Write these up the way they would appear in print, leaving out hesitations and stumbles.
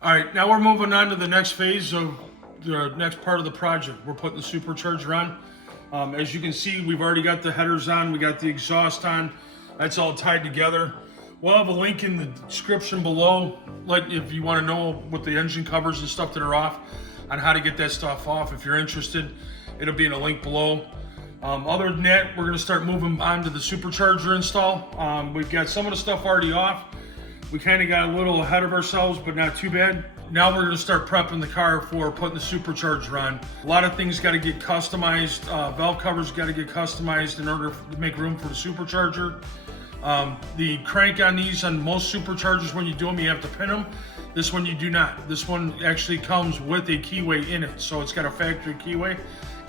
All right, now we're moving on to the next phase of the next part of the project. We're putting the supercharger on. As you can see, we've already got the headers on, we got the exhaust on. That's all tied together. We'll have a link in the description below, like if you want to know what the engine covers and stuff that are off, on how to get that stuff off. If you're interested, it'll be in a link below. Other than that, we're gonna start moving on to the supercharger install. We've got some of the stuff already off. We kind of got a little ahead of ourselves, but not too bad. Now we're gonna start prepping the car for putting the supercharger on. A lot of things gotta get customized. Valve covers gotta get customized in order to make room for the supercharger. The crank on these, on most superchargers, when you do them, you have to pin them. This one you do not. This one actually comes with a keyway in it, so it's got a factory keyway.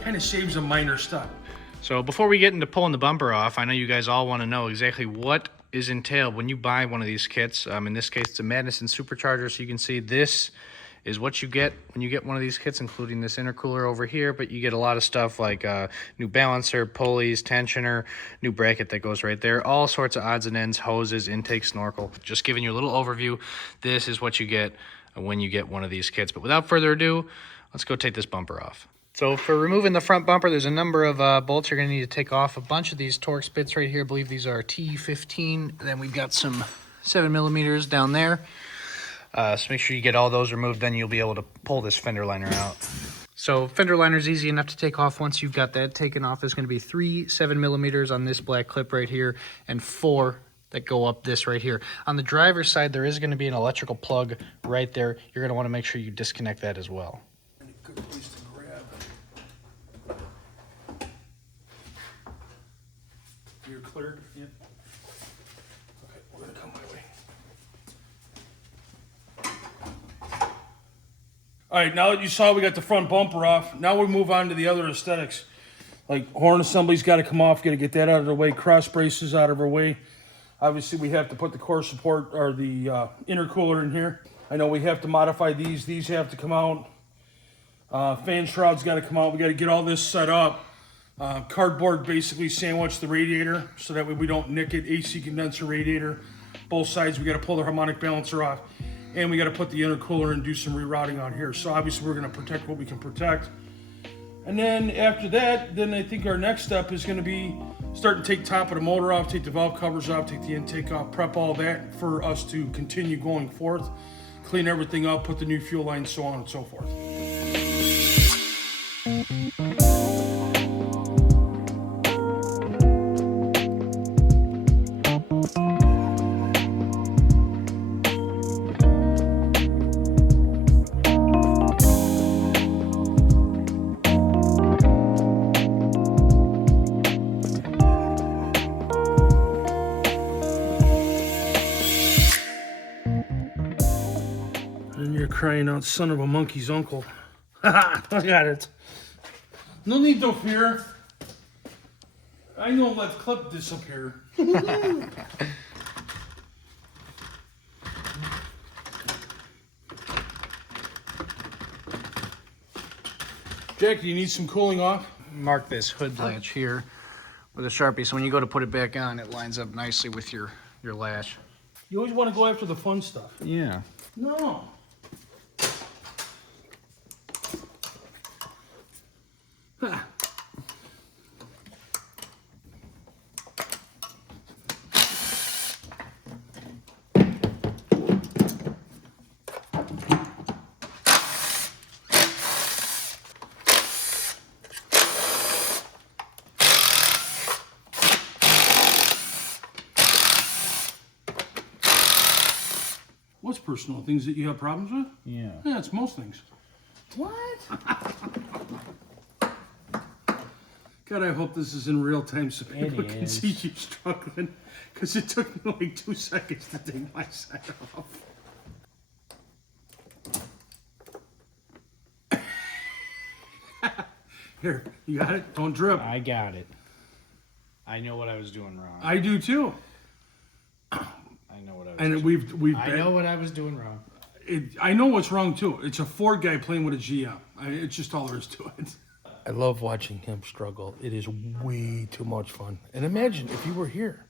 Kind of saves a minor step. So before we get into pulling the bumper off, I know you guys all want to know exactly what is entailed when you buy one of these kits. In this case, it's a Magnuson Supercharger, so you can see this is what you get when you get one of these kits, including this intercooler over here, but you get a lot of stuff like new balancer, pulleys, tensioner, new bracket that goes right there, all sorts of odds and ends, hoses, intake, snorkel. Just giving you a little overview. This is what you get when you get one of these kits. But without further ado, let's go take this bumper off. So for removing the front bumper, there's a number of bolts you're going to need to take off. A bunch of these Torx bits right here, I believe these are T15. Then we've got some 7mm down there. So make sure you get all those removed, then you'll be able to pull this fender liner out. So fender liner is easy enough to take off once you've got that taken off. There's going to be 3 7mm on this black clip right here and 4 that go up this right here. On the driver's side, there is going to be an electrical plug right there. You're going to want to make sure you disconnect that as well. Good place to grab. You're clear? Yep. Okay, we're gonna come my way. All right, now that you saw we got the front bumper off, now we move on to the other aesthetics. Like horn assembly's got to come off, got to get that out of the way, cross braces out of our way. Obviously, we have to put the core support or the intercooler in here. I know we have to modify these. These have to come out. Fan shroud's got to come out. We got to get all this set up. Cardboard basically sandwich the radiator so that way we don't nick it. AC condenser radiator. Both sides, we got to pull the harmonic balancer off. And we got to put the intercooler and do some rerouting on here. So obviously we're going to protect what we can protect. And then after that, then I think our next step is going to be start to take top of the motor off, take the valve covers off, take the intake off, prep all that for us to continue going forth. Clean everything up, put the new fuel line, so on and so forth. And you're crying out, son of a monkey's uncle. Haha, I got it. No need to fear. I know, let's clip this up here. Jack, do you need some cooling off? Mark this hood latch here with a Sharpie, so when you go to put it back on, it lines up nicely with your latch. You always want to go after the fun stuff. Yeah. No. Ha. What's personal? Things that you have problems with? Yeah. Yeah, it's most things. What? God, I hope this is in real time so people can is. see you struggling. Because it took me like 2 seconds to take my side off. Here, you got it? Don't drip. I got it. I know what I was doing wrong. I do too. I know what I was And doing. I know what I was doing wrong. I know what's wrong too. It's a Ford guy playing with a GM. It's just all there is to it. I love watching him struggle. It is way too much fun. And imagine if you were here.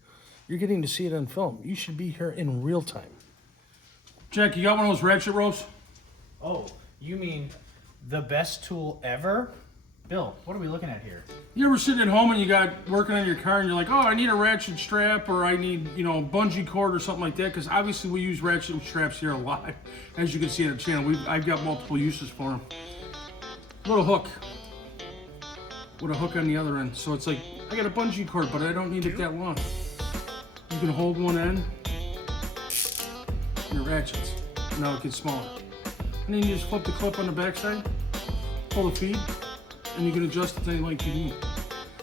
You're getting to see it on film. You should be here in real time. Jack, you got one of those ratchet ropes? Oh, you mean the best tool ever? Bill, what are we looking at here? You ever sitting at home and you got working on your car and you're like, oh, I need a ratchet strap or I need, you know, bungee cord or something like that? Because obviously we use ratchet straps here a lot. As you can see on the channel, I've got multiple uses for them. Little hook with a hook on the other end. So it's like, I got a bungee cord, but I don't need it that long. You can hold one end and it ratchets. Now it gets smaller. And then you just flip the clip on the backside, pull the feed, and you can adjust it to any length you need.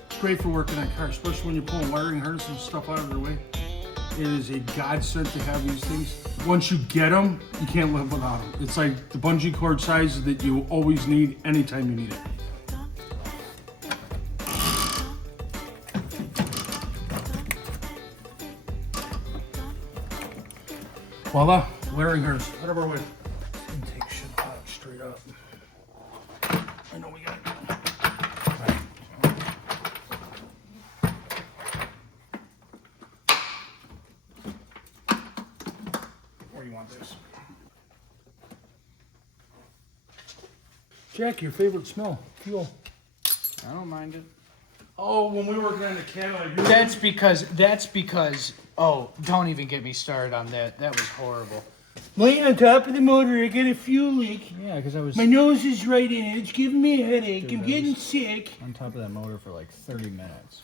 It's great for working on cars, especially when you're pulling wiring harnesses and stuff out of their way. It is a godsend to have these things. Once you get them, you can't live without them. It's like the bungee cord size that you always need anytime you need it. Voila, wiring harness. Out of our way. Take shit out straight up. I know we got it. Where do you want this? Jack, your favorite smell? Fuel. I don't mind it. Oh, when we were working on the Camaro. That's because, oh, don't even get me started on that. That was horrible. Laying on top of the motor, I got a fuel leak. Yeah, because I was My nose is right in it. It's giving me a headache. Dude, I'm I getting was- sick. on top of that motor for like 30 minutes.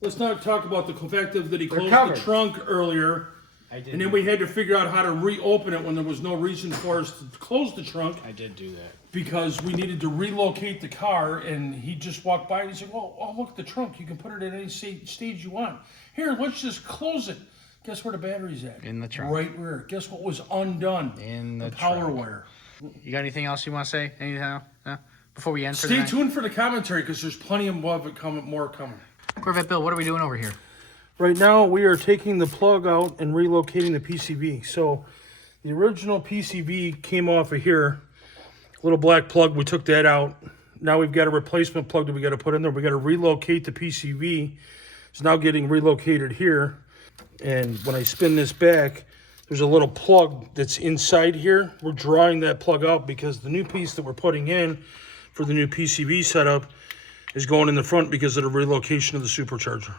Let's not talk about the fact that he closed covered. the trunk earlier. I did. And then we had to figure out how to reopen it when there was no reason for us to close the trunk I did do that. because we needed to relocate the car. And he just walked by and he said, well, oh, look at the trunk. You can put it at any stage you want. Here, let's just close it. Guess where the battery's at? In the trunk. Right rear. Guess what was undone? In the power trunk. wire. You got anything else you want to say? Anything else? No? Before we end for the Stay night? tuned for the commentary because there's plenty of more coming. Corvette Bill, what are we doing over here? Right now, we are taking the plug out and relocating the PCV. So, the original PCV came off of here. Little black plug, we took that out. Now we've got a replacement plug that we got to put in there. We got to relocate the PCV. It's now getting relocated here. And when I spin this back, there's a little plug that's inside here. We're drawing that plug out because the new piece that we're putting in for the new PCV setup is going in the front because of the relocation of the supercharger.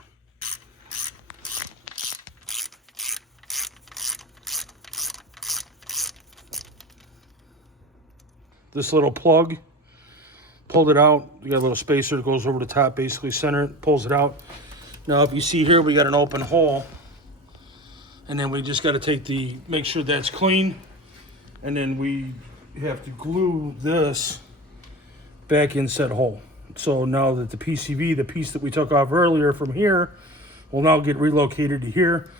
This little plug, pulled it out. We got a little spacer that goes over the top, basically center it, pulls it out. Now, if you see here, we got an open hole. And then we just got to make sure that's clean. And then we have to glue this back in said hole. So now that the PCV, the piece that we took off earlier from here, will now get relocated to here.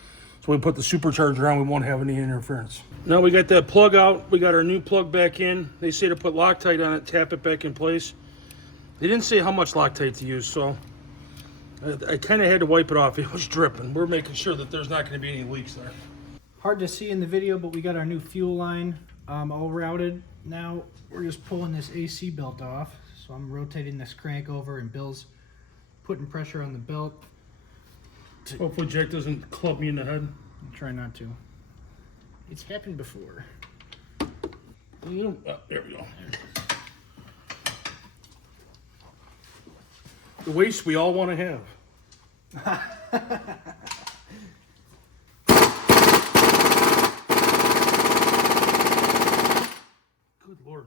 So when we put the supercharger on, we won't have any interference. Now we got that plug out. We got our new plug back in. They say to put Loctite on it, tap it back in place. They didn't say how much Loctite to use, so I kind of had to wipe it off. It was dripping. We're making sure that there's not going to be any leaks there. Hard to see in the video, but we got our new fuel line all routed. Now we're just pulling this AC belt off. So I'm rotating this crank over and Bill's putting pressure on the belt. Hopefully Jack doesn't club me in the head. I'll try not to. It's happened before. There we go. The waste we all want to have. Good Lord.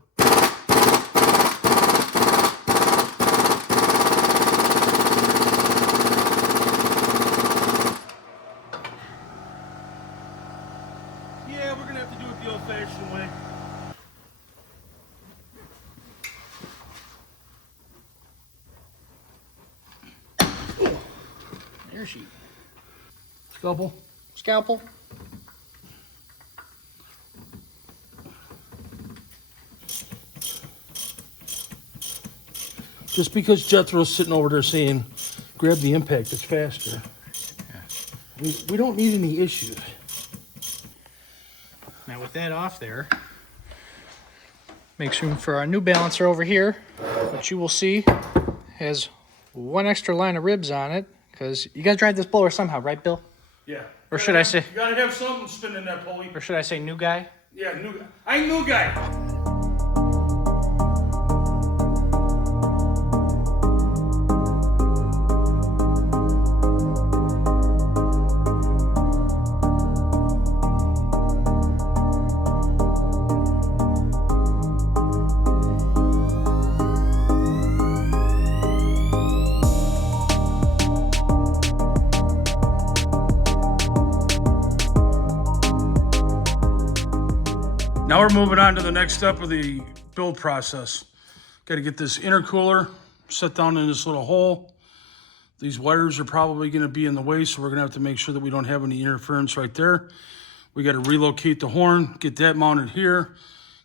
Yeah, we're going to have to do it the old-fashioned way. Air sheet. Scalpel. Just because Jethro's sitting over there saying, grab the impact, it's faster. We don't need any issues. Now with that off there, Makes room for our new balancer over here, which you will see has one extra line of ribs on it, because you guys drive this blower somehow, right, Bill? Yeah. Or should I say- You gotta have something spinning that pulley. Or should I say new guy? Yeah, new guy. I'm new guy. we're moving on to the next step of the build process. Got to get this intercooler set down in this little hole. These wires are probably going to be in the way, so we're going to have to make sure that we don't have any interference right there. We got to relocate the horn, get that mounted here,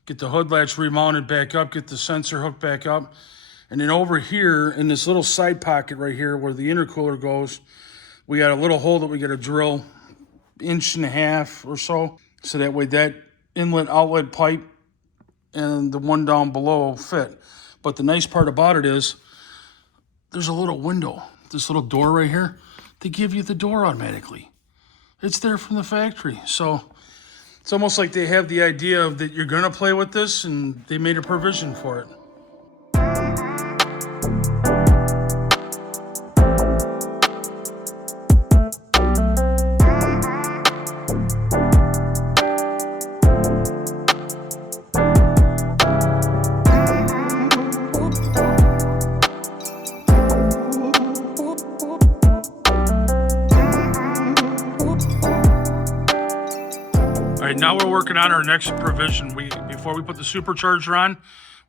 get the hood latch remounted back up, get the sensor hooked back up. And then over here in this little side pocket right here where the intercooler goes, we got a little hole that we got to drill 1.5 inches or so that way that inlet outlet pipe and the one down below fit. But the nice part about it is there's a little window, this little door right here. They give you the door automatically. It's there from the factory. So it's almost like they have the idea of that you're gonna play with this and they made a provision for it. Now we're working on our next provision. Before we put the supercharger on,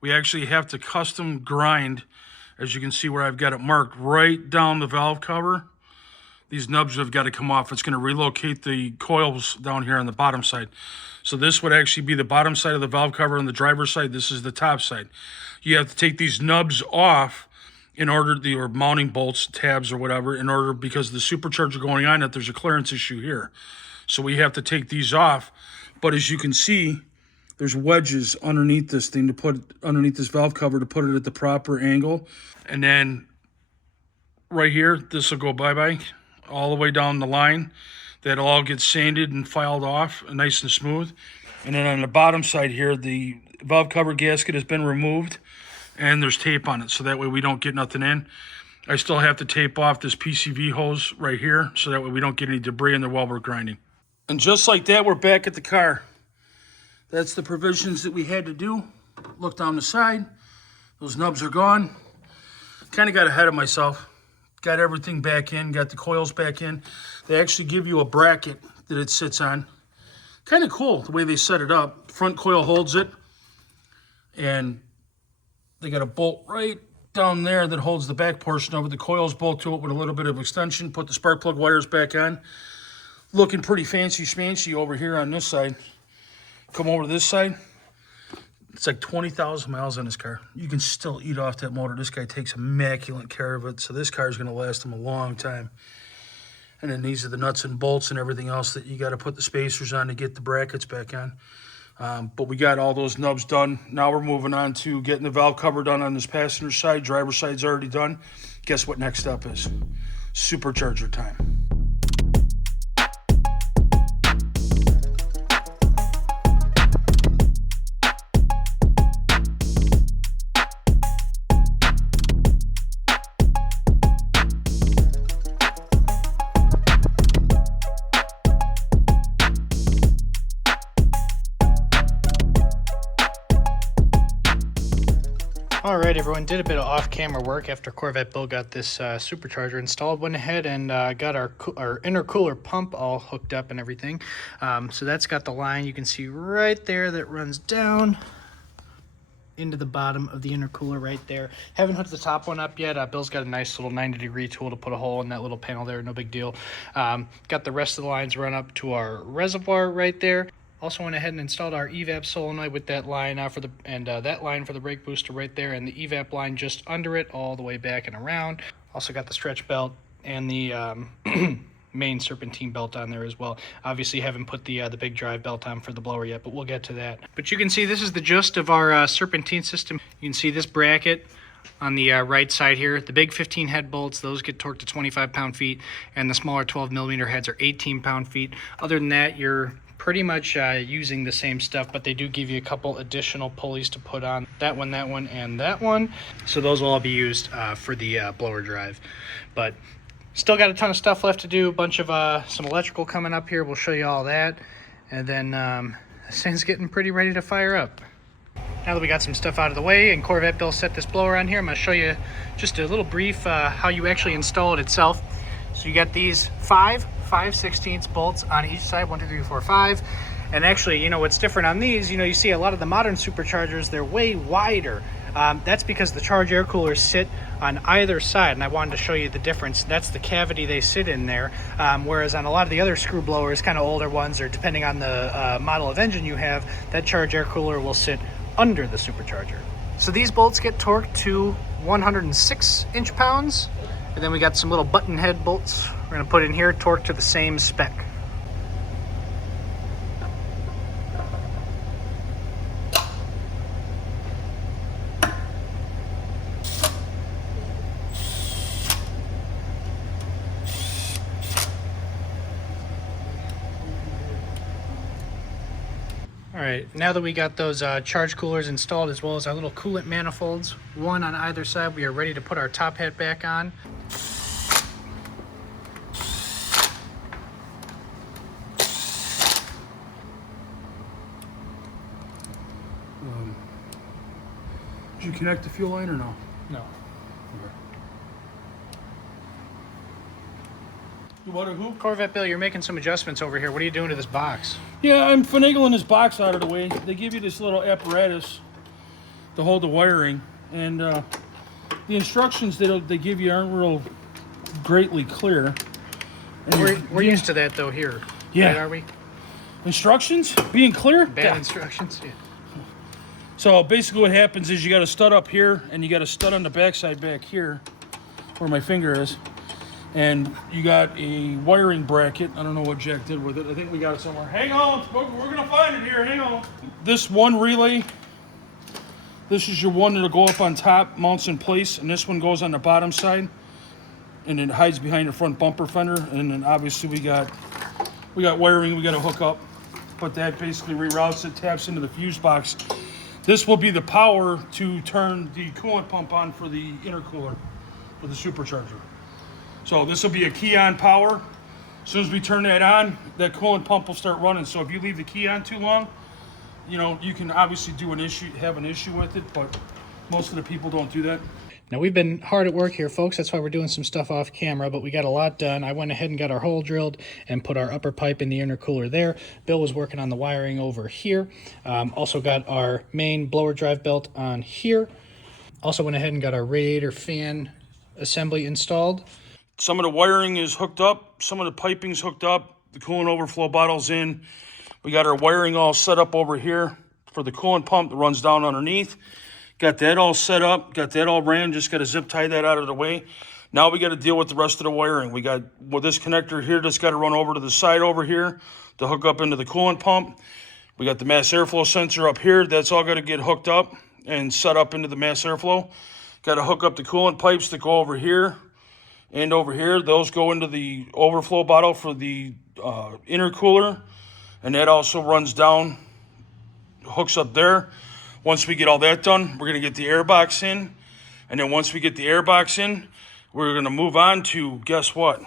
we actually have to custom grind, as you can see where I've got it marked, right down the valve cover. These nubs have got to come off. It's going to relocate the coils down here on the bottom side. So this would actually be the bottom side of the valve cover on the driver's side. This is the top side. You have to take these nubs off in order, or mounting bolts, tabs or whatever, in order, because the supercharger going on it, there's a clearance issue here. So we have to take these off. But as you can see, there's wedges underneath this thing to put underneath this valve cover to put it at the proper angle. And then right here, this will go bye-bye all the way down the line. That'll all get sanded and filed off nice and smooth. And then on the bottom side here, the valve cover gasket has been removed and there's tape on it. So that way we don't get nothing in. I still have to tape off this PCV hose right here so that way we don't get any debris in there while we're grinding. And just like that, we're back at the car. That's the provisions that we had to do. Look down the side. Those nubs are gone. Kind of got ahead of myself. Got everything back in, got the coils back in. They actually give you a bracket that it sits on. Kind of cool the way they set it up. Front coil holds it. And they got a bolt right down there that holds the back portion of it. The coils bolt to it with a little bit of extension. Put the spark plug wires back on. Looking pretty fancy schmancy over here on this side. Come over to this side. It's like 20,000 miles on this car. You can still eat off that motor. This guy takes immaculate care of it. So this car is going to last him a long time. And then these are the nuts and bolts and everything else that you got to put the spacers on to get the brackets back on. But we got all those nubs done. Now we're moving on to getting the valve cover done on this passenger side. Driver side's already done. Guess what next step is? Supercharger time. Alright everyone, did a bit of off-camera work after Corvette Bill got this supercharger installed. Went ahead and got our intercooler pump all hooked up and everything. So that's got the line you can see right there that runs down into the bottom of the intercooler right there. Haven't hooked the top one up yet. Bill's got a nice little 90-degree tool to put a hole in that little panel there, no big deal. Got the rest of the lines run up to our reservoir right there. Also went ahead and installed our evap solenoid with that line that line for the brake booster right there, and the evap line just under it all the way back and around. Also got the stretch belt and the main serpentine belt on there as well. Obviously haven't put the big drive belt on for the blower yet, but we'll get to that. But you can see this is the gist of our serpentine system. You can see this bracket on the right side here. The big 15 head bolts, those get torqued to 25 pound-feet, and the smaller 12mm heads are 18 pound-feet. Other than that, you're pretty much using the same stuff, but they do give you a couple additional pulleys to put on. That one, and that one. So those will all be used for the blower drive. But still got a ton of stuff left to do. A bunch of some electrical coming up here. We'll show you all that. And then this thing's getting pretty ready to fire up. Now that we got some stuff out of the way and Corvette Bill set this blower on here, I'm going to show you just a little brief how you actually install it itself. So you got these 5/16 bolts on each side, 1, 2, 3, 4, 5, And actually, you know, what's different on these, you know, you see a lot of the modern superchargers, they're way wider. That's because the charge air coolers sit on either side, and I wanted to show you the difference. That's the cavity they sit in there, whereas on a lot of the other screw blowers, kind of older ones, or depending on the model of engine you have, that charge air cooler will sit under the supercharger. So these bolts get torqued to 106 inch-pounds, and then we got some little button head bolts we're going to put in here, torqued to the same spec. All right, now that we got those charge coolers installed, as well as our little coolant manifolds, one on either side, we are ready to put our top hat back on. Did you connect the fuel line or no? No. You want a hoop? Corvette Bill, you're making some adjustments over here. What are you doing to this box? Yeah, I'm finagling this box out of the way. They give you this little apparatus to hold the wiring, and the instructions they give you aren't real greatly clear. And We're used to that though here. Yeah. Right, are we? Instructions being clear? Bad Yeah. instructions? Yeah. So basically what happens is you got a stud up here, and you got a stud on the backside back here, where my finger is. And you got a wiring bracket. I don't know what Jack did with it. I think we got it somewhere. Hang on, we're gonna find it here, hang on. This one relay, this is your one that'll go up on top, mounts in place, and this one goes on the bottom side, and it hides behind the front bumper fender. And then obviously we got wiring we gotta hook up, but that basically reroutes it, taps into the fuse box. This will be the power to turn the coolant pump on for the intercooler, for the supercharger. So this will be a key on power. As soon as we turn that on, that coolant pump will start running. So if you leave the key on too long, you know, you can obviously have an issue with it, but most of the people don't do that. Now we've been hard at work here, folks. That's why we're doing some stuff off camera, but we got a lot done. I went ahead and got our hole drilled and put our upper pipe in the intercooler there. Bill was working on the wiring over here. Also got our main blower drive belt on here. Also went ahead and got our radiator fan assembly installed. Some of the wiring is hooked up. Some of the piping's hooked up. The coolant overflow bottle's in. We got our wiring all set up over here for the coolant pump that runs down underneath. Got that all set up. Got that all ran. Just got to zip tie that out of the way. Now we got to deal with the rest of the wiring. We got with this connector here that's got to run over to the side over here to hook up into the coolant pump. We got the mass airflow sensor up here. That's all got to get hooked up and set up into the mass airflow. Got to hook up the coolant pipes that go over here and over here. Those go into the overflow bottle for the intercooler, and that also runs down, hooks up there. Once we get all that done, we're going to get the air box in, and then once we get the air box in, we're going to move on to, guess what?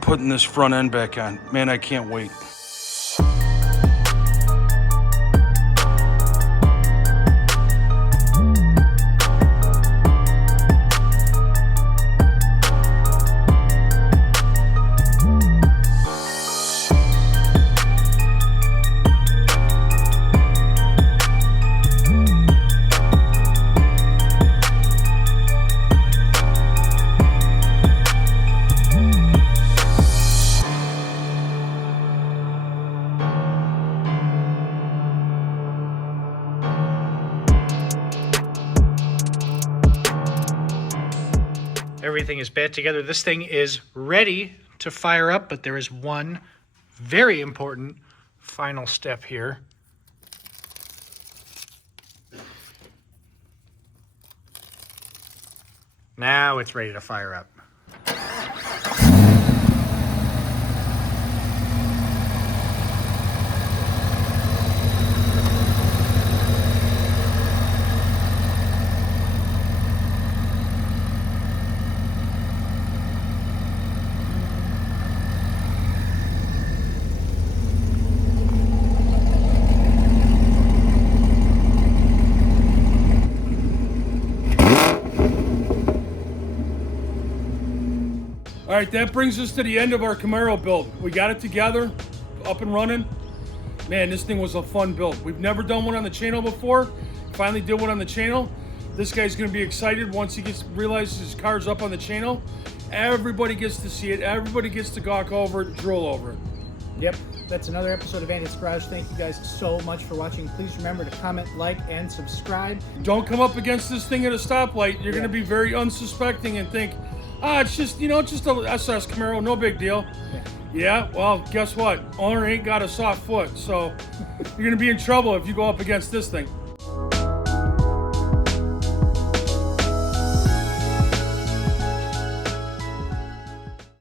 Putting this front end back on. Man, I can't wait. Everything is bad together. This thing is ready to fire up, but there is one very important final step here. Now it's ready to fire up. All right, that brings us to the end of our Camaro build. We got it together, up and running. Man, this thing was a fun build. We've never done one on the channel before. Finally did one on the channel. This guy's gonna be excited once he realizes his car's up on the channel. Everybody gets to see it. Everybody gets to gawk over it, drool over it. Yep, that's another episode of Andy's Garage. Thank you guys so much for watching. Please remember to comment, like, and subscribe. Don't come up against this thing at a stoplight. You're gonna be very unsuspecting and think, it's just, just a SS Camaro, no big deal. Yeah, well, guess what? Owner ain't got a soft foot, so you're gonna be in trouble if you go up against this thing.